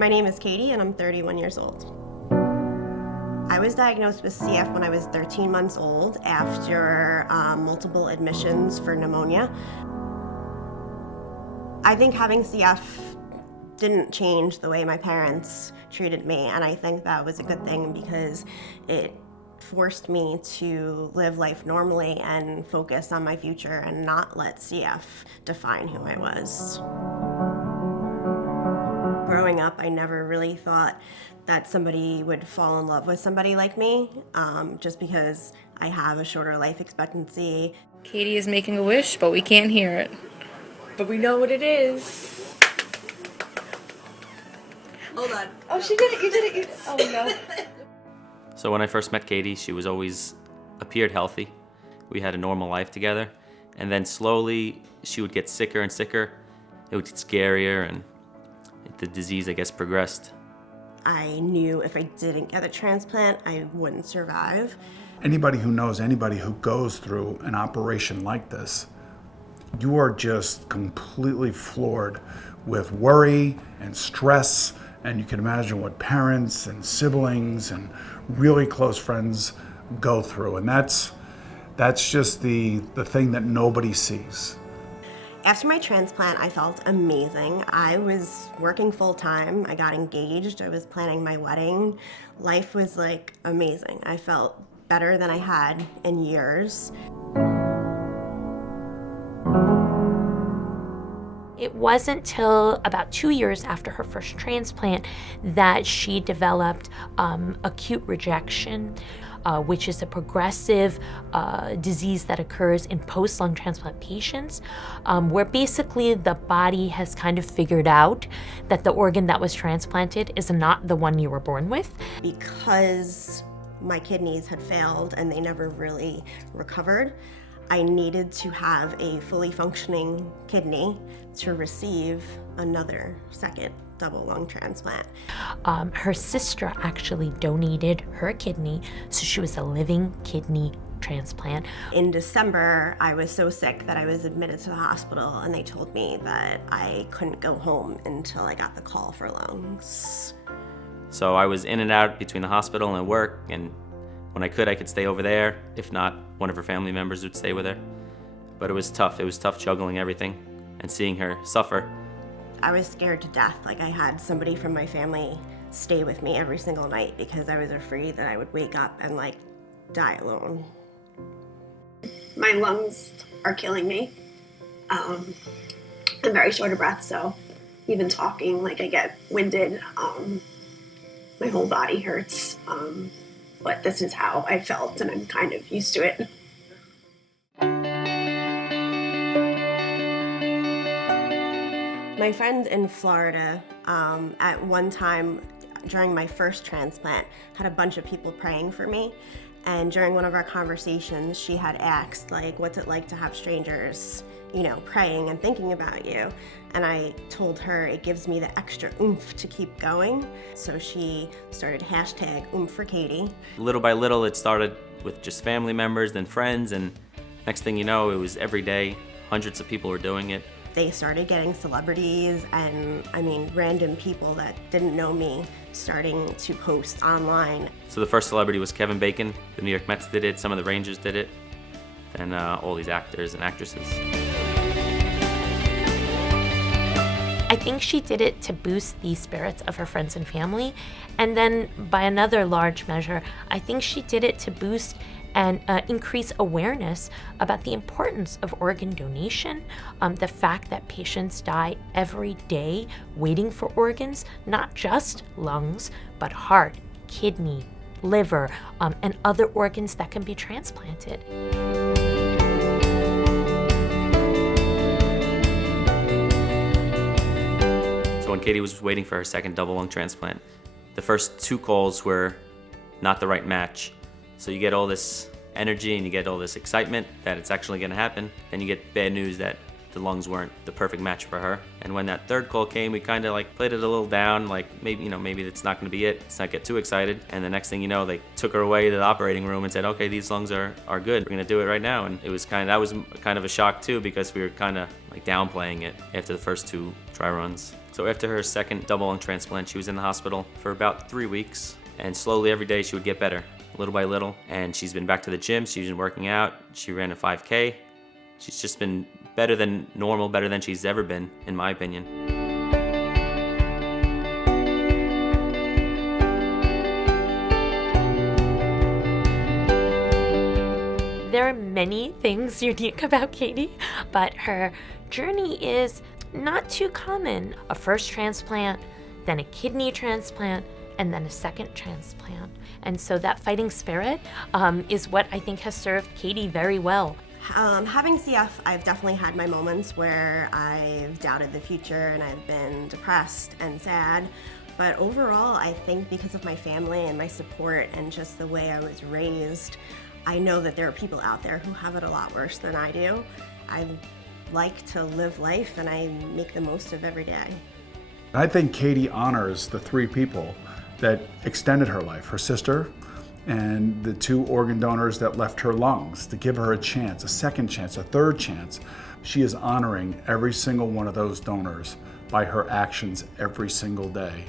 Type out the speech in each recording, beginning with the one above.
My name is Katy and I'm 31 years old. I was diagnosed with CF when I was 13 months old after multiple admissions for pneumonia. I think having CF didn't change the way my parents treated me, and I think that was a good thing because it forced me to live life normally and focus on my future and not let CF define who I was. Growing up, I never really thought that somebody would fall in love with somebody like me, just because I have a shorter life expectancy. Katy is making a wish, but we can't hear it. But we know what it is. Hold on. Oh, she did it, you did it, oh no. So when I first met Katy, she was always appeared healthy. We had a normal life together. And then slowly, she would get sicker and sicker. It would get scarier, and the disease, I guess, progressed. I knew if I didn't get a transplant, I wouldn't survive. Anybody who knows anybody who goes through an operation like this, you are just completely floored with worry and stress, and you can imagine what parents and siblings and really close friends go through, and that's just the thing that nobody sees. After my transplant, I felt amazing. I was working full-time. I got engaged. I was planning my wedding. Life was like amazing. I felt better than I had in years. It wasn't till about 2 years after her first transplant that she developed acute rejection, which is a progressive disease that occurs in post-lung transplant patients, where basically the body has kind of figured out that the organ that was transplanted is not the one you were born with. Because my kidneys had failed and they never really recovered, I needed to have a fully functioning kidney to receive another second double lung transplant. Her sister actually donated her kidney, so she was a living kidney transplant. In December, I was so sick that I was admitted to the hospital, and they told me that I couldn't go home until I got the call for lungs. So I was in and out between the hospital and work, and when I could stay over there. If not, one of her family members would stay with her. But it was tough. It was tough juggling everything and seeing her suffer. I was scared to death. Like, I had somebody from my family stay with me every single night because I was afraid that I would wake up and like die alone. My lungs are killing me. I'm very short of breath, so even talking, like, I get winded. My whole body hurts. But this is how I felt, and I'm kind of used to it. My friend in Florida, at one time during my first transplant, had a bunch of people praying for me. And during one of our conversations, she had asked, like, what's it like to have strangers, praying and thinking about you? And I told her it gives me the extra oomph to keep going. So she started #oomph for Katy. Little by little, it started with just family members, then friends, and next thing you know, it was every day. Hundreds of people were doing it. They started getting celebrities and, random people that didn't know me starting to post online. So the first celebrity was Kevin Bacon. The New York Mets did it, some of the Rangers did it, and all these actors and actresses. I think she did it to boost the spirits of her friends and family. And then by another large measure, I think she did it to boost and increase awareness about the importance of organ donation, the fact that patients die every day waiting for organs, not just lungs, but heart, kidney, liver, and other organs that can be transplanted. So when Katy was waiting for her second double lung transplant, the first 2 calls were not the right match. So you get all this energy and you get all this excitement that it's actually going to happen. Then you get bad news that the lungs weren't the perfect match for her. And when that third call came, we kind of like played it a little down, like maybe it's not going to be it. Let's not get too excited. And the next thing you know, they took her away to the operating room and said, okay, these lungs are good. We're going to do it right now. And that was kind of a shock too, because we were kind of like downplaying it after the first 2 dry runs. So after her second double lung transplant, she was in the hospital for about 3 weeks, and slowly every day she would get better, little by little. And she's been back to the gym, she's been working out, she ran a 5K. She's just been better than normal, better than she's ever been, in my opinion. There are many things unique about Katy, but her journey is not too common. A first transplant, then a kidney transplant, and then a second transplant. And so that fighting spirit is what I think has served Katy very well. Having CF, I've definitely had my moments where I've doubted the future and I've been depressed and sad. But overall, I think because of my family and my support and just the way I was raised, I know that there are people out there who have it a lot worse than I do. I like to live life and I make the most of every day. I think Katy honors the 3 people that extended her life, her sister and the 2 organ donors that left her lungs to give her a chance, a second chance, a third chance. She is honoring every single one of those donors by her actions every single day.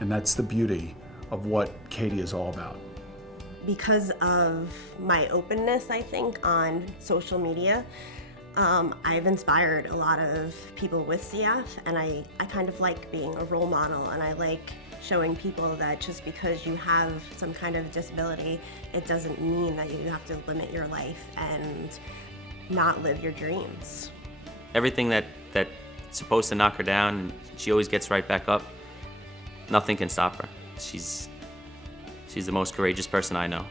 And that's the beauty of what Katy is all about. Because of my openness, I think, on social media, I've inspired a lot of people with CF, and I kind of like being a role model, and I like showing people that just because you have some kind of disability, it doesn't mean that you have to limit your life and not live your dreams. Everything that's supposed to knock her down, she always gets right back up. Nothing can stop her. She's the most courageous person I know.